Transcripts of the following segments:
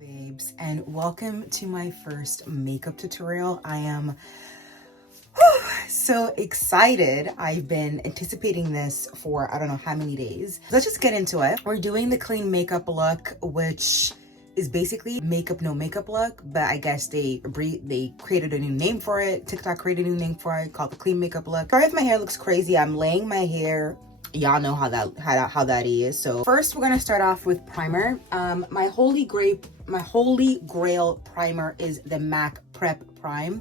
Babes, and welcome to my first makeup tutorial. I am so excited. I've been anticipating this for I don't know how many days. Let's just get into it. We're doing the clean makeup look, which is basically makeup no makeup look, but I guess they created a new name for it. TikTok created a new name for it called the clean makeup look. Sorry if my hair looks crazy. I'm laying my hair. Y'all know how that is. So first we're gonna start off with primer. My holy grail primer is the MAC Prep Prime.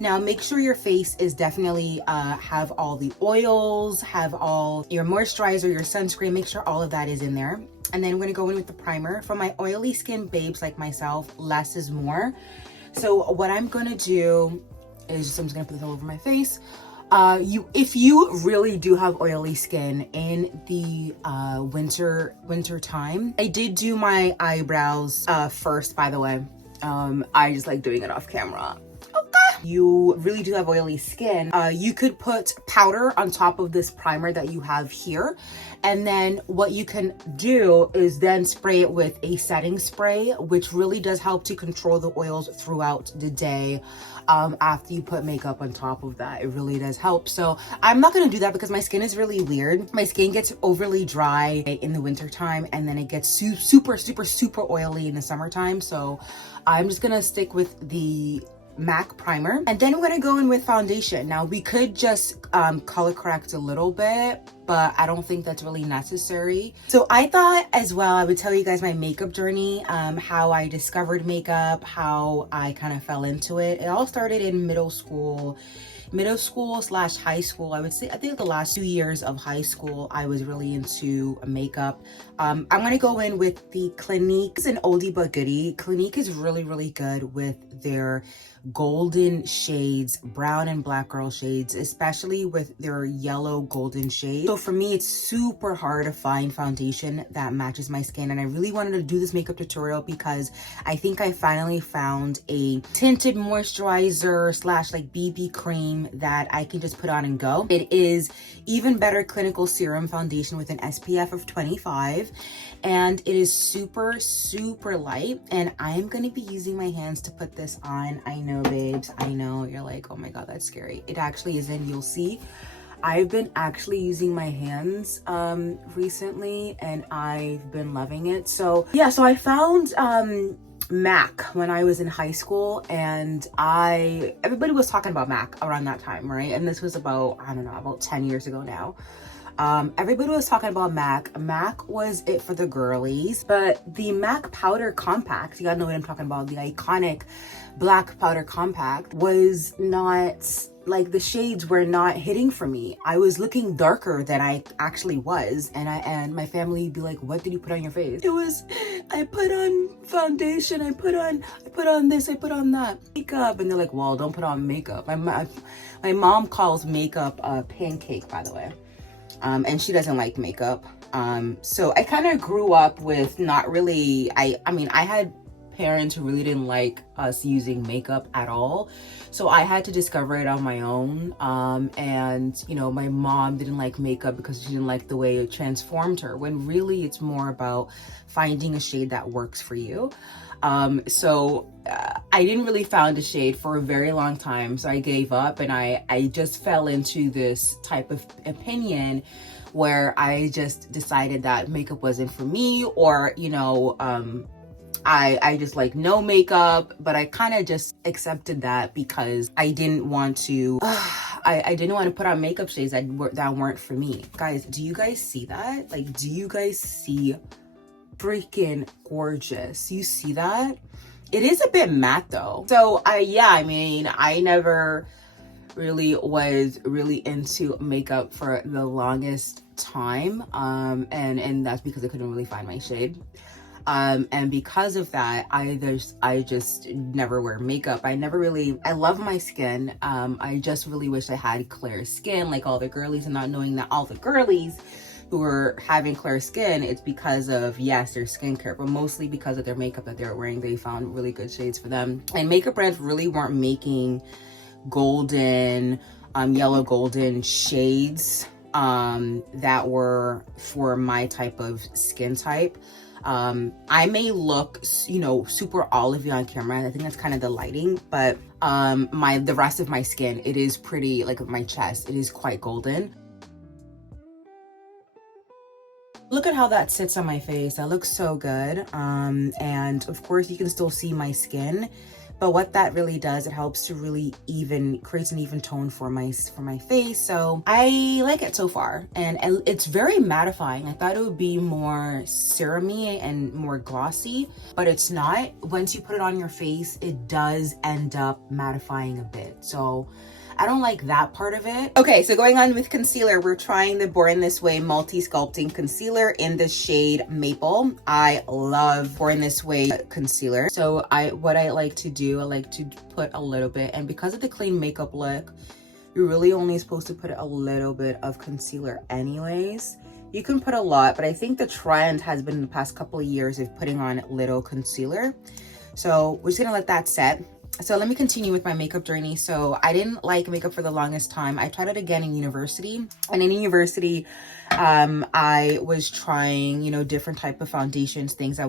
Now make sure your face is definitely have all the oils, have all your moisturizer, your sunscreen. Make sure all of that is in there. And then we're gonna go in with the primer. For my oily skin babes like myself, less is more. So what I'm gonna do is I'm just gonna put this all over my face. If you really do have oily skin in the winter time, I did do my eyebrows first, by the way. I just like doing it off camera. You really do have oily skin, you could put powder on top of this primer that you have here. And then what you can do is then spray it with a setting spray, which really does help to control the oils throughout the day. After you put makeup on top of that, it really does help. So I'm not going to do that because my skin is really weird. My skin gets overly dry in the winter time, and then it gets super oily in the summertime. So I'm just going to stick with the MAC primer, and then we're gonna go in with foundation. Now we could just color correct a little bit, but I don't think that's really necessary. So I thought as well I would tell you guys my makeup journey, how I discovered makeup, how I kind of fell into it. It all started in middle school slash high school. I would say I think the last 2 years of high school I was really into makeup. I'm gonna go in with the Clinique. It's an oldie but goodie. Clinique is really good with their golden shades, brown and black girl shades, especially with their yellow golden shade. So for me, it's super hard to find foundation that matches my skin, and I really wanted to do this makeup tutorial because I think I finally found a tinted moisturizer slash like BB cream that I can just put on and go. It is Even Better Clinical Serum Foundation with an SPF of 25, and it is super light, and I am going to be using my hands to put this on. I know, babes, I know you're like, oh my god, that's scary. It actually isn't. You'll see. I've been actually using my hands recently, and I've been loving it. So yeah, so I found MAC when I was in high school, and everybody was talking about MAC around that time, right? And this was about, I don't know, about 10 years ago now. Everybody was talking about MAC. MAC was it for the girlies, but the MAC Powder Compact, you gotta know what I'm talking about, the iconic black powder compact, was not, like, the shades were not hitting for me. I was looking darker than I actually was, and my family would be like, what did you put on your face? It was, I put on foundation, I put on this, I put on that makeup, and they're like, well, don't put on makeup. My mom calls makeup a pancake, by the way. And she doesn't like makeup. So I kind of grew up with not really, I mean, I had parents who really didn't like us using makeup at all. So I had to discover it on my own. And you know, my mom didn't like makeup because she didn't like the way it transformed her, when really it's more about finding a shade that works for you. So I didn't really find a shade for a very long time, so I gave up, and I just fell into this type of opinion where I just decided that makeup wasn't for me, or you know, I just like no makeup. But I kind of just accepted that because I didn't want to I didn't want to put on makeup shades that weren't for me. Guys, do you guys see that? Like, do you guys see freaking gorgeous? You see that? It is a bit matte though. So I mean, I never really was really into makeup for the longest time, and that's because I couldn't really find my shade, and because of that, I just never wear makeup. I love my skin. I just really wish I had clear skin like all the girlies, and not knowing that all the girlies who are having clear skin, it's because of, yes, their skincare, but mostly because of their makeup that they're wearing. They found really good shades for them, and makeup brands really weren't making golden, yellow golden shades that were for my type of skin type. I may look, you know, super olivey on camera. I think that's kind of the lighting, but the rest of my skin, it is pretty, like my chest, it is quite golden. Look at how that sits on my face. That looks so good. And of course you can still see my skin, but what that really does, it helps to really creates an even tone for my face. So I like it so far, and it's very mattifying. I thought it would be more serumy and more glossy, but it's not. Once you put it on your face, it does end up mattifying a bit. So I don't like that part of it. Okay, so going on with concealer, we're trying the Born This Way Multi-Sculpting Concealer in the shade Maple. I love Born This Way concealer. So what I like to do, I like to put a little bit, and because of the clean makeup look, you're really only supposed to put a little bit of concealer anyways. You can put a lot, but I think the trend has been in the past couple of years of putting on little concealer. So we're just gonna let that set. So let me continue with my makeup journey. So I didn't like makeup for the longest time. I tried it again in university, and in university, I was trying, you know, different type of foundations, things that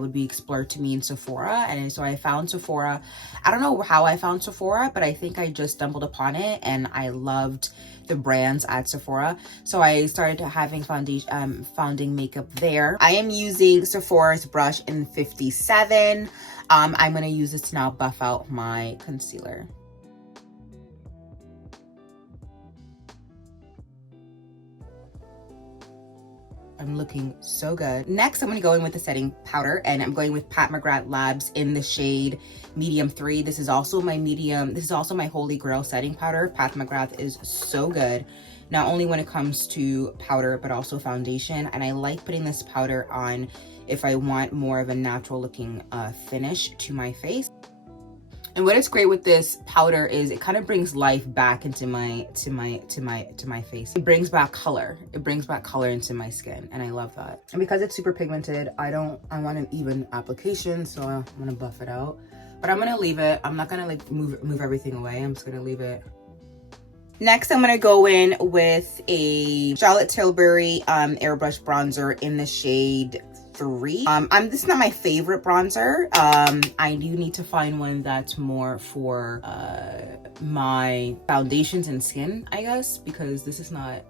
would be explored to me in Sephora. And so I found Sephora. I don't know how I found Sephora, but I think I just stumbled upon it, and I loved the brands at Sephora. So I started having founding makeup there. I am using Sephora's brush in 57. I'm gonna use this to now buff out my concealer. I'm looking so good. Next, I'm gonna go in with the setting powder, and I'm going with Pat McGrath Labs in the shade Medium 3. This is also my medium. This is also my holy grail setting powder. Pat McGrath is so good, not only when it comes to powder, but also foundation. And I like putting this powder on if I want more of a natural looking finish to my face. And what is great with this powder is it kind of brings life back into my face. It brings back color. It brings back color into my skin, and I love that. And because it's super pigmented, I want an even application, so I'm gonna buff it out. But I'm gonna leave it. I'm not gonna like move everything away. I'm just gonna leave it. Next, I'm gonna go in with a Charlotte Tilbury airbrush bronzer in the shade 3. This is not my favorite bronzer. I do need to find one that's more for my foundations and skin, I guess, because this is not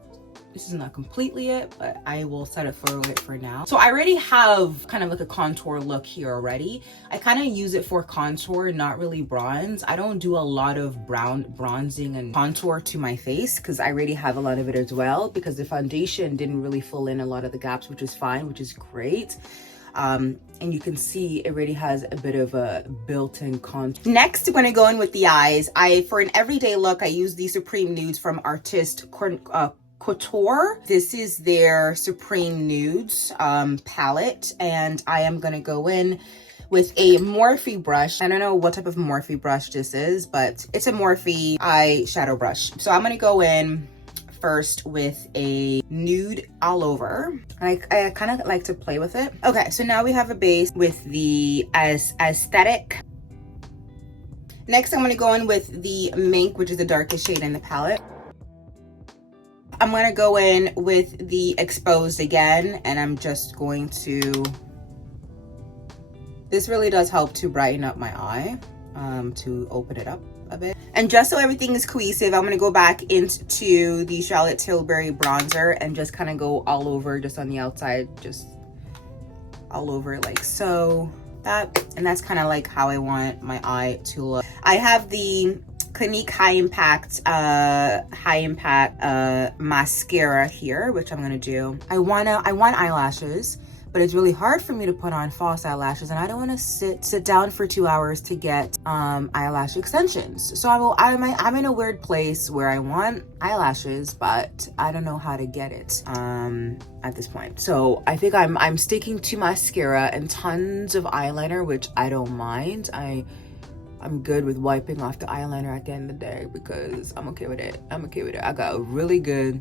completely it, but I will set it for it for now. So I already have kind of like a contour look here already. I kind of use it for contour, not really bronze. I don't do a lot of bronzing and contour to my face because I already have a lot of it as well, because the foundation didn't really fill in a lot of the gaps, which is fine, which is great. And you can see it already has a bit of a built-in contour. Next, I'm going to go in with the eyes. For an everyday look, I use the Supreme Nudes from Artist Couture. This is their Supreme Nudes palette, and I am gonna go in with a Morphe brush. I don't know what type of Morphe brush this is, but it's a Morphe eyeshadow brush. So I'm gonna go in first with a nude all over. I kind of like to play with it. Okay, so now we have a base with the aesthetic. Next, I'm gonna go in with the Mink, which is the darkest shade in the palette. I'm gonna go in with the Exposed again, and I'm just going to, this really does help to brighten up my eye, to open it up a bit. And just so everything is cohesive, I'm gonna go back into the Charlotte Tilbury bronzer and just kind of go all over, just on the outside, just all over like so. And that's kind of like how I want my eye to look. I have the Clinique high impact mascara here, which I'm gonna do. I want eyelashes, but it's really hard for me to put on false eyelashes, and I don't want to sit down for 2 hours to get eyelash extensions. So I'm in a weird place where I want eyelashes, but I don't know how to get it at this point. So I think I'm sticking to mascara and tons of eyeliner, which I don't mind. I'm good with wiping off the eyeliner at the end of the day because I'm okay with it. I got a really good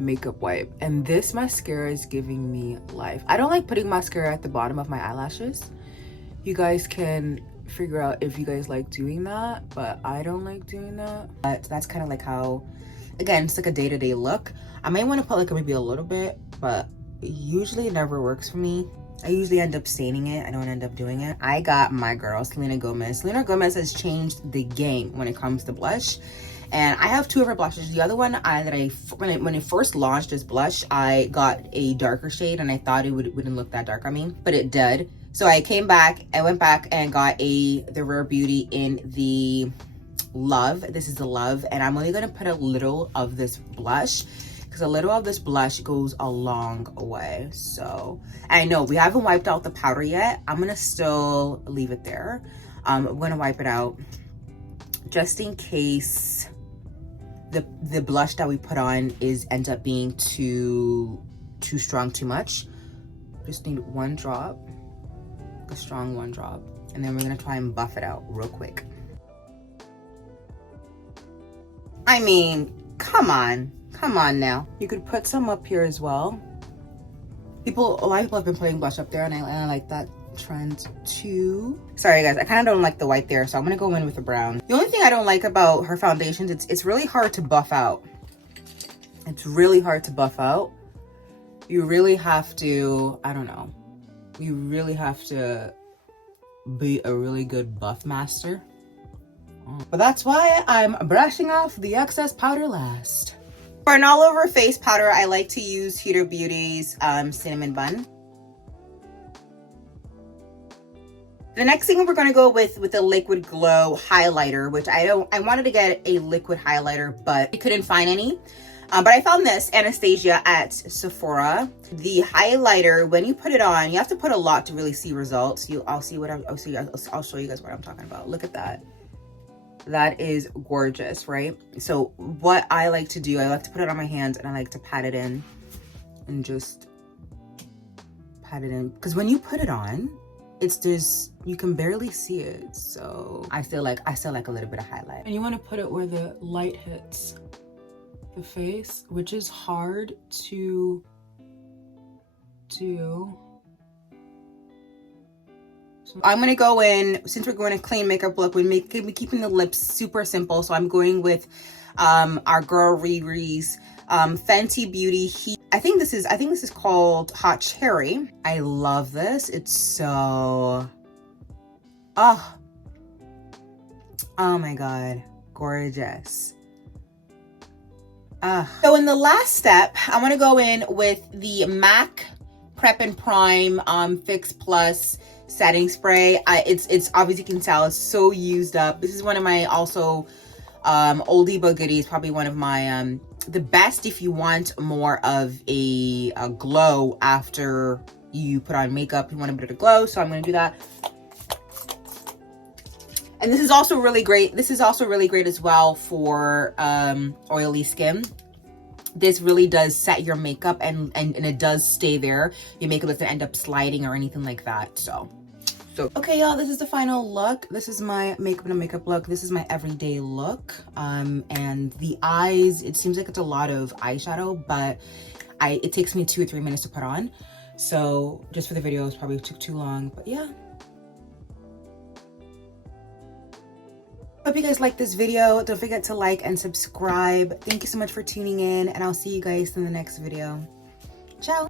makeup wipe, and this mascara is giving me life. I don't like putting mascara at the bottom of my eyelashes. You guys can figure out if you guys like doing that, but I don't like doing that. But that's kind of like how, again, it's like a day-to-day look. I may want to put like maybe a little bit, but usually it never works for me. I usually end up staining it. I don't end up doing it. I got my girl, Selena Gomez. Selena Gomez has changed the game when it comes to blush. And I have two of her blushes. The other one, when it first launched this blush, I got a darker shade and I thought it wouldn't look that dark on me, but it did. So I went back and got the Rare Beauty in the Love. This is the Love, and I'm only gonna put a little of this blush because a little of this blush goes a long way. So I know we haven't wiped out the powder yet. I'm gonna still leave it there. I'm gonna wipe it out just in case the blush that we put on ends up being too strong, too much. Just need one drop, a strong one drop, and then we're gonna try and buff it out real quick. I mean, come on now. You could put some up here as well. A lot of people have been putting blush up there, and I like that trend too. Sorry guys, I kind of don't like the white there, so I'm gonna go in with the brown. The only thing I don't like about her foundations, it's really hard to buff out. It's really hard to buff out. You really have to, I don't know, you really have to be a really good buff master. But that's why I'm brushing off the excess powder last. For an all over face powder, I like to use Huda Beauty's Cinnamon Bun. The next thing we're going to go with the Liquid Glow highlighter, which I wanted to get a liquid highlighter, but I couldn't find any. But I found this Anastasia at Sephora. The highlighter, when you put it on, you have to put a lot to really see results. I'll show you guys what I'm talking about. Look at that. That is gorgeous, right? So what I like to do, I like to put it on my hands and I like to pat it in and just pat it in. Because when you put it on, you can barely see it. So I still like a little bit of highlight. And you want to put it where the light hits the face, which is hard to do. So I'm gonna go in, since we're going to clean makeup look, we're keeping the lips super simple. So I'm going with our girl Riri's Fenty Beauty Heat. I think this is called Hot Cherry. I love this. It's so, oh my god, gorgeous. So in the last step, I want to go in with the MAC Prep and Prime Fix Plus setting spray. It's obviously, you can tell it's so used up. This is one of my also oldie but goodies, probably one of my the best if you want more of a glow after you put on makeup. You want a bit of a glow, so I'm going to do that. And this is also really great. This is also really great as well for oily skin. This really does set your makeup and it does stay there. Your makeup doesn't end up sliding or anything like that. So okay, y'all, this is the final look. This is my makeup look. This is my everyday look. And the eyes, it seems like it's a lot of eyeshadow, but it takes me 2 or 3 minutes to put on. So just for the video, it probably took too long, but yeah. Hope you guys liked this video. Don't forget to like and subscribe. Thank you so much for tuning in, and I'll see you guys in the next video. Ciao.